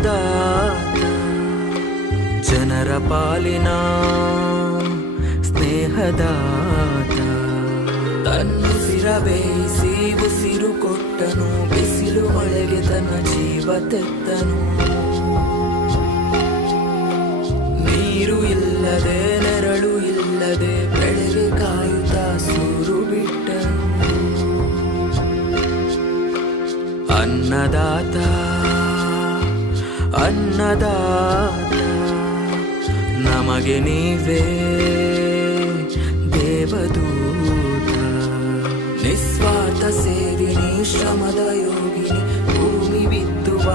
ಅನ್ನದಾತ ಜನರ ಪಾಲಿನ ಸ್ನೇಹದಾತ ತನ್ನುಸಿರ ಬೇಯಿಸಿ ಉಸಿರು ಕೊಟ್ಟನು ಬಿಸಿಲು ಮಳೆಗೆ ತನ್ನ ಜೀವ ತೆತ್ತನು ನೀರು ಇಲ್ಲದೆ ನೆರಳು ಇಲ್ಲದೆ ಬೆಳೆಗೆ ಕಾಯುತ್ತಾ ಸೂರು ಬಿಟ್ಟನು ಅನ್ನದಾತ ಅನ್ನದಾತ ನಮಗೆ ನೀವೇ ದೇವದೂತ ನಿಸ್ವಾರ್ಥ ಸೇವಿನಿ ಶ್ರಮದ ಯೋಗಿನಿ ಭೂಮಿ ಬಿತ್ತುವ